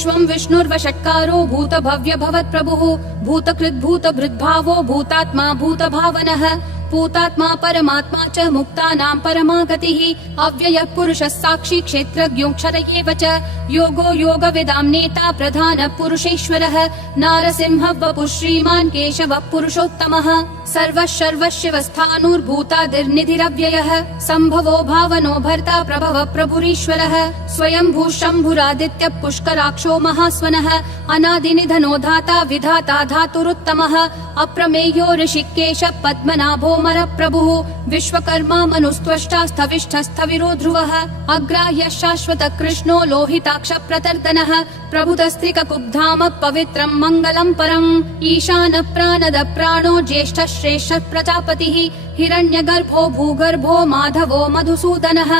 विश्वं विष्णुर्वषट्कारो भूत भव्य भवत् प्रभुः भूतकृद् भूतभृद्भावो भूतात्मा भूतभावनः भूतात्मा परमात्मा च मुक्तानां परमा गतिः अव्ययः पुरुषः साक्षी क्षेत्रज्ञोऽक्षर एव च योगो योगविदां नेता प्रधानः पुरुषेश्वरः नारसिंहः वपुः श्रीमान् केशवः पुरुषोत्तमः सर्वः सर्वशिवस्थाणुर्भूतादिर्निधिरव्ययः सम्भवो भावनो भर्ता प्रभवः प्रभुरीश्वरः स्वयंभू शम्भुरादित्यः पुष्कराक्षो महास्वनः अनादिनिधनो धाता विधाता धातुरुत्तमः अप्रमेयो ऋषिकेशः पद्मनाभो प्रभुः विश्वकर्मा मनुस्त्वष्टा स्थविष्ठस्थविरो ध्रुवः अग्राह्यः शाश्वत कृष्णो लोहिताक्ष प्रतर्दनः प्रभुतस्त्रिककुब्धाम पवित्रं मङ्गलं परम् ईशानः प्राणद प्राणो ज्येष्ठः श्रेष्ठः प्रजापतिः हिरण्यगर्भो भूगर्भो माधवो मधुसूदनः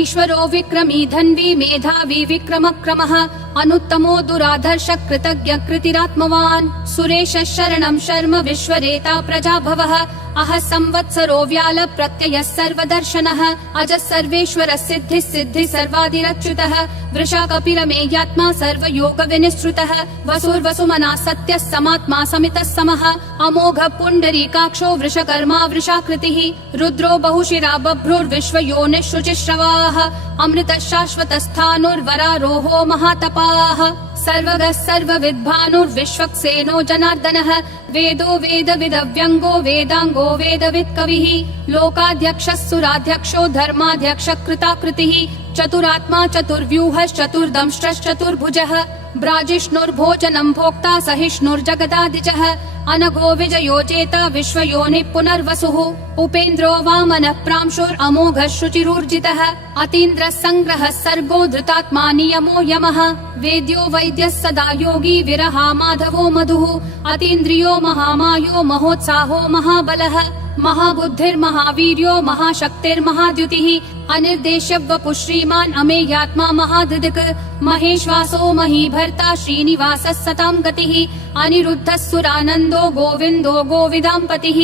ईश्वरो विक्रमी धन्वी मेधावी विक्रमक्रमः अनुत्तमो दुराधर्ष कृतज्ञ कृतिरात्मवान् सुरेशः शरणं शर्म विश्वरेता प्रजाभवः अह संवत्सरो व्याल प्रत्ययः सर्वदर्शनः अजः सर्वेश्वरः सिद्धिः सिद्धिः सर्वादिरच्युतः वृषा कपिलमेयात्मा सर्वयोग विनिश्रुतः वसुर्वसुमना सत्यः समात्मा समितः समः अमोघ पुण्डरीकाक्षो वृषकर्मा वृषाकृतिः रुद्रो बहुशिरा बभ्रुर्विश्वयोनिः शुचिश्रवाः अमृतः शाश्वतस्थाणुर्वरारोहो महातपाः सर्वगः सर्वविद्भानुर्विश्वक्सेनो जनार्दनः वेदो वेदविदव्यङ्गो वेदाङ्गो वेदवित् कविः लोकाध्यक्षः सुराध्यक्षो धर्माध्यक्षः कृताकृतिः चतुरात्मा चतुर्व्यूहश्चतुर्दंष्ट्रश्चतुर्भुजः ब्राजिष्णुर्भोजनं भोक्ता सहिष्णुर्जगदादिजः अनघो विजयो जेता विश्वयोनिः पुनर्वसुः उपेन्द्रो वामनः प्रांशुरमोघः शुचिरूर्जितः अतीन्द्रः सङ्ग्रहः सर्गो धृतात्मा नियमो यमः वेद्यो वैद्यः सदा योगी विरहा माधवो मधुः अतीन्द्रियो महामायो महोत्साहो महाबलः महाबुद्धिर्महावीर्यो महाशक्तिर्महाद्युतिः अनिर्देश्य वपुः श्रीमान् अमेयात्मा महाधृदिक् महेश्वासो महीभर्ता श्रीनिवासः सतां गतिः अनिरुद्धः सुरानन्दो गोविन्दो गोविदाम्पतिः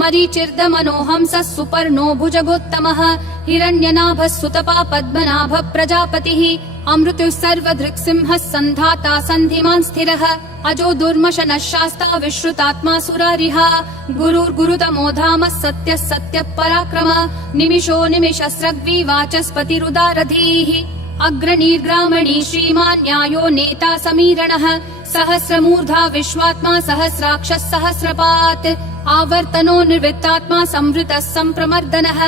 मरीचिर्दमनोहंसः सुपर्णो भुजगोत्तमः हिरण्यनाभः सुतपा पद्मनाभः प्रजापतिः अमृतुः सर्वधृक्सिंहः सन्धाता सन्धिमान् स्थिरः अजो दुर्मशनः शास्ता विश्रुतात्मा सुरारिः गुरुर्गुरुतमो धामः सत्यः सत्यः पराक्रमः निमिषो निमिषस्रग्वी वाचस्पतिरुदारधीः अग्रणीर्ग्रामणी श्रीमान् न्यायो नेता समीरणः सहस्रमूर्धा विश्वात्मा सहस्राक्षः सहस्रपात् आवर्तनो निर्वित्तात्मा संवृतः सम्प्रमर्दनः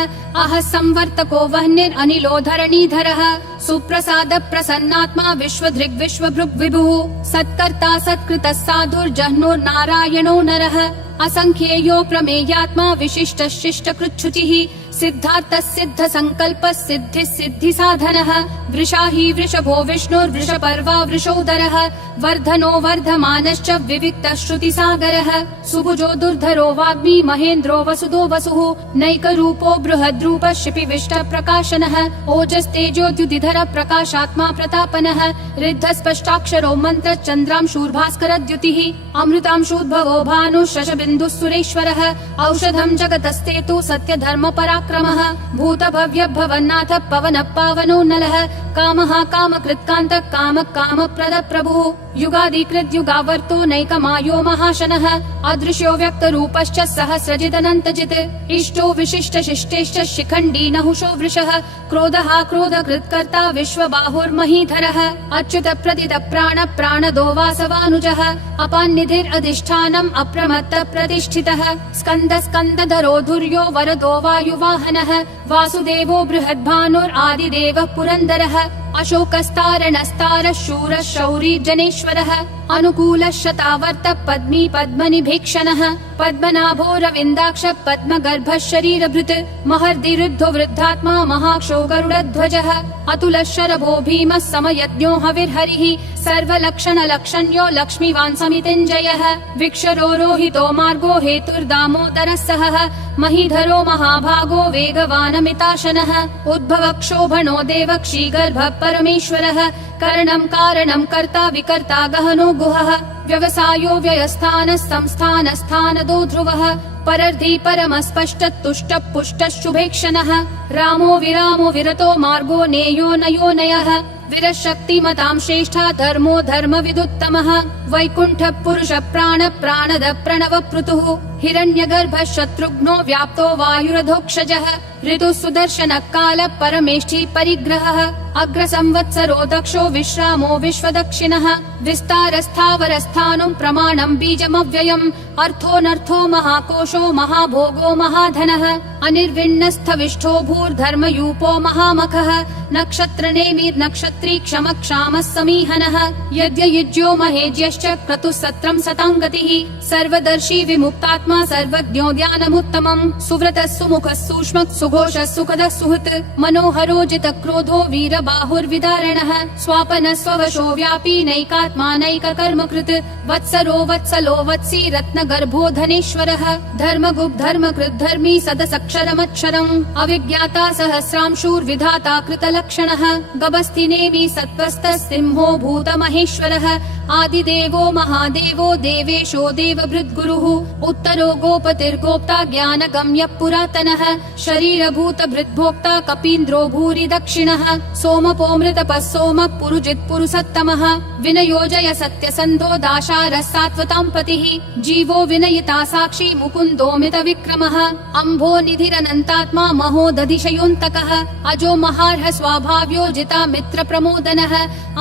अह संवर्तको वह्निरनिलो धरणीधरः सुप्रसाद प्रसन्नात्मा विश्वधृग् विश्वभृग् विभुः सत्कर्ता सत्कृतः साधुर्जह्नुर्नारायणो नरः असंख्येयो प्रमेयात्मा विशिष्ट शिष्ट कृच्छुचिः सिद्धार्थः सिद्ध संकल्पः सिद्धिः सिद्धि साधनः वृषाही वृषभो विष्णुर्वृषपर्वा वृषोदरः वर्धनो वर्धमानश्च विविक्तः श्रुतिसागरः सुभुजो दुर्धरो वाग्मी महेन्द्रो वसुदो वसुः नैकरूपो बृहद्रूपः शिपिविष्ट प्रकाशनः ओजस्तेजोद्युतिधर प्रकाशात्मा प्रतापनः रिद्धः स्पष्टाक्षरो मन्त्र चन्द्रांशूर्भास्करद्युतिः अमृतांशूद्भवो भानुः शशबिन्दुः सुरेश्वरः औषधं जगतस्तेतु सत्यधर्म पराक्रमः भूत भव्य भवन्नाथ पवन पावनो नलः कामः कामकृत्कान्तः काम कामप्रद प्रभुः युगादिकृत् युगावर्तो नैकमायो महाशनः अदृश्यो व्यक्तरूपश्च सहस्रजिदनन्तजित् इष्टो विशिष्ट शिष्टेश्च शिखण्डी नहुषो वृषः क्रोधः क्रोधकृत्कर्ता विश्वबाहुर्महीधरः अच्युत प्रदित प्राण प्राणदो वासवानुजः अपान्निधिरधिष्ठानम् अप्रमत्त प्रतिष्ठितः स्कन्द स्कन्दधरो धुर्यो वरदो वायुवाहनः वासुदेवो बृहद्भानुरादिदेवः पुरन्दरः अशोकस्तारणस्तारः शूरः शौरी जनेश्वरः अनुकूलः शतावर्त पद्मी पद्मनिभीक्षणः पद्मनाभो रविन्दाक्ष पद्मगर्भः शरीरभृत् महर्दिरुद्धो वृद्धात्मा महाक्षो गरुडध्वजः अतुलः शरभो भीमः समयज्ञो हविर्हरिः सर्वलक्षणलक्षण्यो लक्ष्मीवान् समितिञ्जयः विक्षरो रोहितो मार्गो हेतुर्दामोदरः सहः महीधरो महाभागो वेगवानमिताशनः उद्भवक्षोभणो देवक्षीगर्भः परमेश्वरः करणं कारणं कर्ता विकर्ता गहनो गुहः व्यवसायो व्ययस्थानः संस्थानस्थानदो ध्रुवः परर्धि परमस्पष्ट तुष्ट पुष्ट शुभेक्षणः रामो विरामो विरतो मार्गो नेयो नयो नयः विरशक्तिमतां श्रेष्ठा धर्मो धर्मविदुत्तमः वैकुण्ठ पुरुष प्राण प्राणद प्रणव पृतुः हिरण्यगर्भ शत्रुघ्नो व्याप्तो वायुरधोक्षजः ऋतु सुदर्शन काल परमेष्ठी परिग्रहः अग्र संवत्सरो दक्षो विश्रामो विश्वदक्षिणः विस्तारस्थावरस्थानं प्रमाणं बीजमव्ययम् अर्थोऽनर्थो महाकोशो महाभोगो महाधनः अनिर्विण्णस्थविष्ठो भूर्धर्मयूपो महामखः नक्षत्रनेमिर्नक्षत्री क्षमक्षामः समीहनः यज्ञयुज्यो महेज्यश्च क्रतुः सत्रं सताङ्गतिः सर्वदर्शी विमुक्तात्मा सर्वज्ञो ज्ञानमुत्तमम् सुव्रतः सुमुखः सूक्ष्मः सुघोषः सुखदः सुहृत् मनोहरो जितक्रोधो वीरबाहुर्विदारणः स्वापनः स्ववशो व्यापी नैकात्मा नैककर्मकृत् वत्सरो वत्सलो वत्सी रत्नगर्भो धनेश्वरः धर्मगुप् धर्मकृत् धर्मी सदसक्षरमक्षरम् अविज्ञाता सहस्रांशूर्विधाता कृतलक्षणः गभस्तिनेमि सत्त्वस्थः सिंहो भूतमहेश्वरः आदिदेवो महादेवो देवेशो देवभृद्गुरुः उत्तरो गोपतिर्गोप्ता ज्ञानगम्यः पुरातनः शरीरभूतभृद्भोक्ता कपीन्द्रो भूरि दक्षिणः सोमपोऽमृतपः सोमः पुरुजित् पुरुषोत्तमः विनयोजय सत्यसन्धो दाशारः सात्वतां पतिः जीवो विनयिता साक्षी मुकुन्दोऽमित विक्रमः अम्भो निधिरनन्तात्मा महोदधिशयोऽन्तकः अजो महार्ह स्वाभाव्यो जिता मित्र प्रमोदनः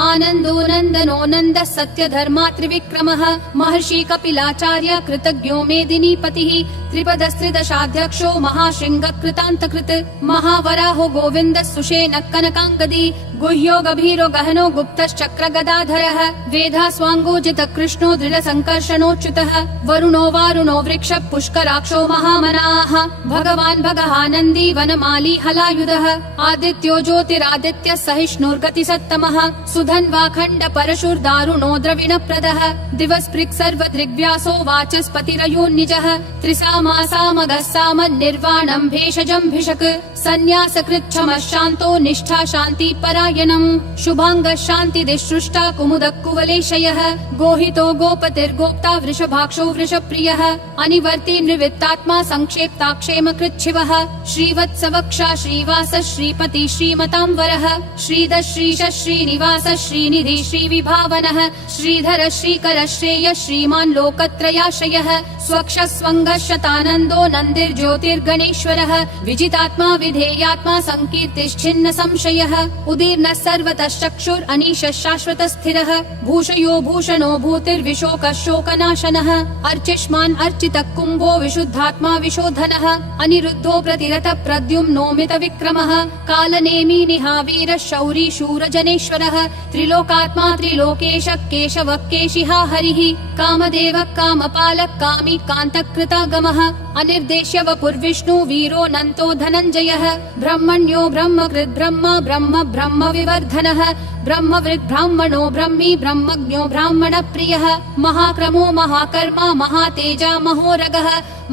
आनन्दो नन्दनो नन्दः सत्यधर्मा त्रिविक्रमः महर्षि कपिलाचार्य कृतज्ञो मेदिनीपतिः त्रिपदस्त्रिदशाध्यक्षो महाशृङ्ग कृतान्तकृत् महावराहो गोविन्दः सुषेणः कनकाङ्गदी गुह्यो गभीरो गहनो गुप्तश्चक्र गदाधरः वेधास्वाङ्गोजित कृष्णो दृढसङ्कर्षणोच्युतः वरुणो वारुणो वृक्ष पुष्कराक्षो महामनाः भगवान् भगहानन्दी वनमाली हलायुधः आदित्यो ज्योतिरादित्य सहिष्णुर्गतिसत्तमः सुधन्वाखण्ड परशुर्दारुणो द्रविणप्रदः दिवस्पृक् सर्वदृग्व्यासो वाचस्पतिरयोन्निजः त्रिसामासामगः सामन्निर्वाणं भेषजं भिषक् सन्न्यासकृच्छमः शान्तो निष्ठा शान्ति परायणम् शुभाङ्गः शान्तिदिसृष्टा कुमुदः कुवलेशयः गोहितो गोपतिर्गोप्ता वृषभाक्षो वृषप्रियः अनिवर्ति निवृत्तात्मा संक्षेप्ता क्षेमकृच्छिवः श्रीवत्सवक्षा श्रीवास श्रीपति श्रीमतां वरः श्रीधः श्रीश श्रीनिवास श्रीनिधि श्रीविभावनः श्रीधर श्रीकर श्रेयः श्रीमान् लोकत्रयाश्रयः स्वक्ष स्वङ्गः शतानन्दो नन्दिर्ज्योतिर्गणेश्वरः विजितात्मा विधेयात्मा संकीर्तिश्छिन्न संशयः उदीर्णः सर्वतः चक्षुर् अनीशः शाश्वतः स्थिरः भूषयो भूषणो भूतिर्विशोकः शोकनाशनः अर्चिष्मान् अर्चितः कुम्भो विशुद्धात्मा विशोधनः अनिरुद्धो प्रतिरतः प्रद्युम्नोमित विक्रमः कालनेमी निहावीरः शौरी शूरजनेश्वरः त्रिलोकात्मा त्रिलोकेशः केशवः केशिहा हरिः कामदेवः कामपालः कामी कान्तकृतागमः अनिर्देश्य वपुर्विष्णु वीरो नन्तो धनञ्जयः ब्रह्मण्यो ब्रह्मकृत् ब्रह्म ब्रह्म ब्रह्म विवर्धनः ब्रह्मवृद् ब्राह्मणो ब्रह्मी ब्रह्मज्ञो ब्राह्मण प्रियः महाक्रमो महाकर्मा महातेजा महोरगः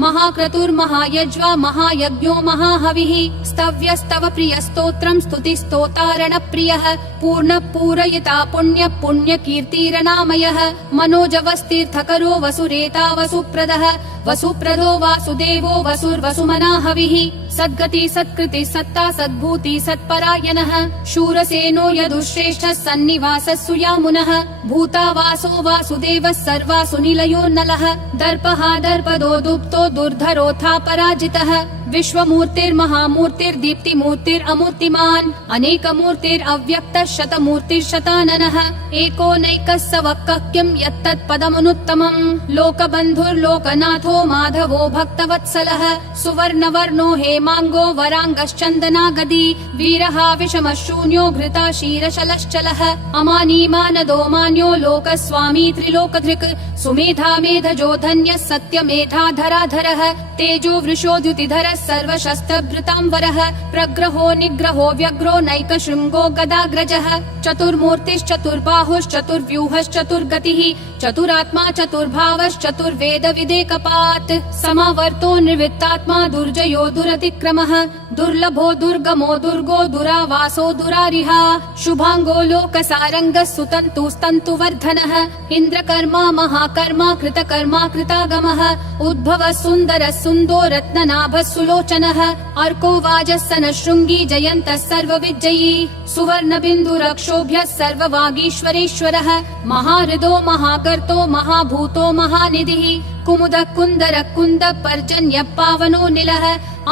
महाक्रतुर्महायज्वा महायज्ञो महाहविः स्तव्यस्तव प्रियस्तोत्रम् स्तुतिस्तोतारण प्रियः पूर्ण पूरयिता पुण्य पुण्य कीर्तिरनामयः मनोजवस्तीर्थकरो वसुरेता वसुप्रदः वसुप्रदो वासुदेवो वसुर्वसुमनाहविः सद्गति सत्कृति सत्ता सद्भूति सत्परायणः शूरसेनो यदुश्रेष्ठः सन्निवासः सुयामुनः भूतावासो वासुदेवः सर्वासु निलयो नलः दर्पहा दर्पदो दुप्तो दुर्धरोऽथा पराजितः विश्वमूर्तिर्महामूर्तिर्दीप्तिमूर्तिरमूर्तिमान् अनेकमूर्तिरव्यक्तः शतमूर्तिर्शताननः एकोनैकः स वक्कः किं यत्तत्पदमनुत्तमम् लोकबन्धुर्लोकनाथो माधवो भक्तवत्सलः सुवर्णवर्णो हेमाङ्गो वराङ्गश्चन्दनागदी वीरः विषमः शून्यो घृता शीरशलश्चलः अमानीमानदो मान्यो लोकस्वामी त्रिलोकधृक् सुमेधा मेधजो धन्यः सत्यमेधाधराधरः तेजो वृषोद्युतिधरः सर्वशस्त्रभृताम्बरः प्रग्रहो निग्रहो व्यग्रो नैकशृङ्गो गदाग्रजः चतुर्मूर्तिश्चतुर्बाहुश्चतुर्व्यूहश्चतुर्गतिः चतुरात्मा चतुर्भावश्चतुर्वेद विदेकपात् समावर्तो निर्वृत्तात्मा दुर्जयो दुरतिक्रमः दुर्लभो दुर्गमो दुर्गो दुरावासो दुरारिहा शुभाङ्गो लोकसारङ्गः सुतन्तुस्तन्तुवर्धनः इन्द्रकर्मा महाकर्मा कृतकर्मा कृतागमः उद्भवः सुन्दरः सुन्दो रत्ननाभः सुलोचनः अर्को वाजः शृंगी जयन्तः सर्वविजयी सुवर्णबिन्दुरक्षोभ्यः सर्ववागीश्वरेश्वरः महाहृदो महाकर्तो महाभूतो महानिधिः कुमुदः कुन्दरः कुन्दः पर्जन्यः पावनो निलः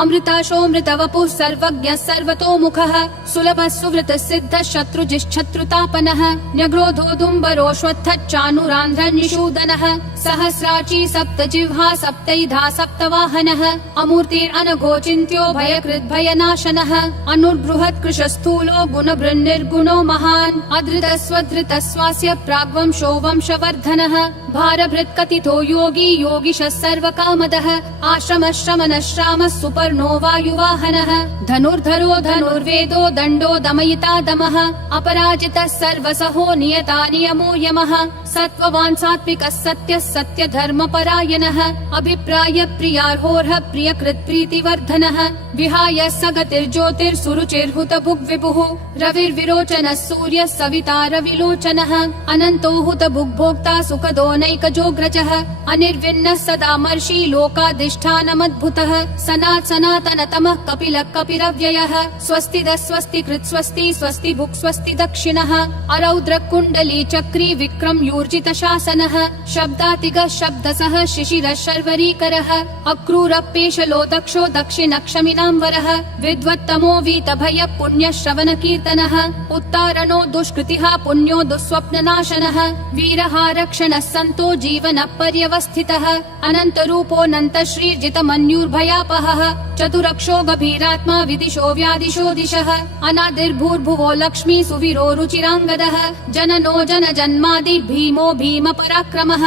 अमृताशोऽमृतवपुः सर्वज्ञः सर्वतोमुखः सुलभः सुवृतः सिद्धः शत्रुजिश्शत्रुतापनः न्यग्रोधोदुम्बरोऽश्वत्थः चानुरान्ध्रः निषूदनः सहस्राची सप्तजिह्वा सप्तैधा सप्तवाहनः अमूर्तिरनघोचिन्त्यो भयकृद्भयनाशनः अनुर्बृहत् कृशस्थूलो गुणभृन्निर्गुणो महान् अधृतस्वधृतस्वास्य प्राग्वंशो वंशवर्धनः भारभृत्कथितो योगी योगिशः सर्वकामदः आश्रमः श्रमणः श्रामः सुपर्णो वायुवाहनः धनुर्धरो धनुर्वेदो दण्डो दमयिता दमः अपराजितः सर्वसहो नियता नियमो यमः सत्त्ववान् सात्विकः सत्यः सत्यधर्मपरायणः अभिप्राय प्रियार्होर्ह प्रियकृत् प्रीतिवर्धनः विहाय सगतिर्ज्योतिर्सुरुचिर्हुतभुग्विभुः रविर्विरोचनः सूर्यः सविता रविलोचनः अनन्तो हुतभुग्भोक्ता सुखदो नैकजोग्रजः अनिर्विन्नः सदामर्षि लोकाधिष्ठानमद्भुतः सनातनतमः कपिलः कपिरव्ययः स्वस्तिदः स्वस्तिकृत् स्वस्ति स्वस्ति भुक् स्वस्ति दक्षिणः अरौद्र कुण्डली चक्री विक्रम यूर्जित शासनः शब्दातिगः शब्दसः शिशिरः शर्वरीकरः अक्रूरपेशलो दक्षो दक्षिणक्षमिनाम्बरः विद्वत्तमो वीतभय पुण्यः श्रवण कीर्तनः उत्तारणो दुष्कृतिः पुण्यो दुःस्वप्ननाशनः वीरः रक्षणः सन्तो जीवनः पर्यवस्थितः अनन्तरूपोऽनन्त श्रीर्जितमन्युर्भयापहः चतुरक्षो गभीरात्मा विदिशो व्यादिशो दिशः अनादिर्भूर्भुवो लक्ष्मी सुवीरो रुचिराङ्गदः जननो जनजन्मादि भीमो भीम पराक्रमः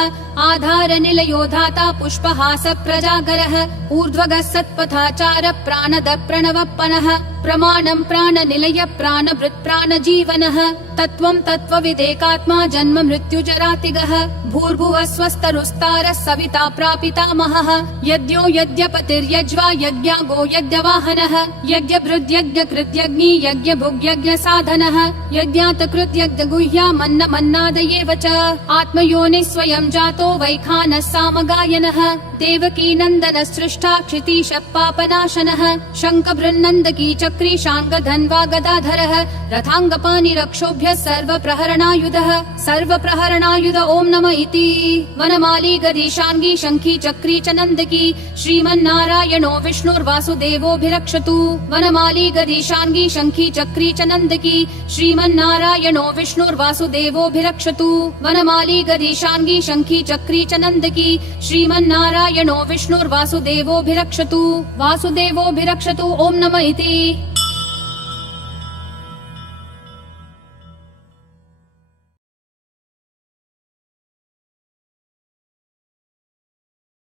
आधार निलयो धाता पुष्पहास प्रजागरः ऊर्ध्वगः सत्पथाचार प्राणद प्रणवप्पनः प्रमाणं प्राणनिलय प्राणभृत् प्राणजीवनः तत्त्वं तत्त्वविदेकात्मा जन्म मृत्युजरातिगः भूर्भुवः स्वस्तरुस्तारः सविता प्रापितामहः यज्ञो यज्ञपतिर्यज्वा यज्ञागो यज्ञवाहनः यज्ञभृद्यज्ञकृत्यग्नि यज्ञभुग्यज्ञसाधनः यज्ञातकृत्यज्ञगुह्यामन्नमन्नादयेव च आत्मयोनिः स्वयं जातो वैखानः सामगायनः देवकी नन्दनः सृष्टा क्षितीशः पापनाशनः शङ्खबृन्नन्दकी चक्री शाङ्गधन्वा गदाधरः रथाङ्गपाणिरक्षोभ्यः सर्वप्रहरणायुधः सर्वप्रहरणायुध ॐ नमः इति वनमाली गदीशाङ्गी शङ्खी चक्री च नन्दकी श्रीमन्नारायणो विष्णुर्वासुदेवोऽभिरक्षतु वनमाली गदीशाङ्गी शङ्खी चक्री च नन्दकी श्रीमन्नारायणो विष्णुर्वासुदेवोऽभिरक्षतु वनमाली गदीशाङ्गी शङ्खी चक्री च नन्दकी श्रीमन्नारायणो विष्णुर्वासुदेवोऽभिरक्षतु वासुदेवोऽभिरक्षतु ॐ नमः इति।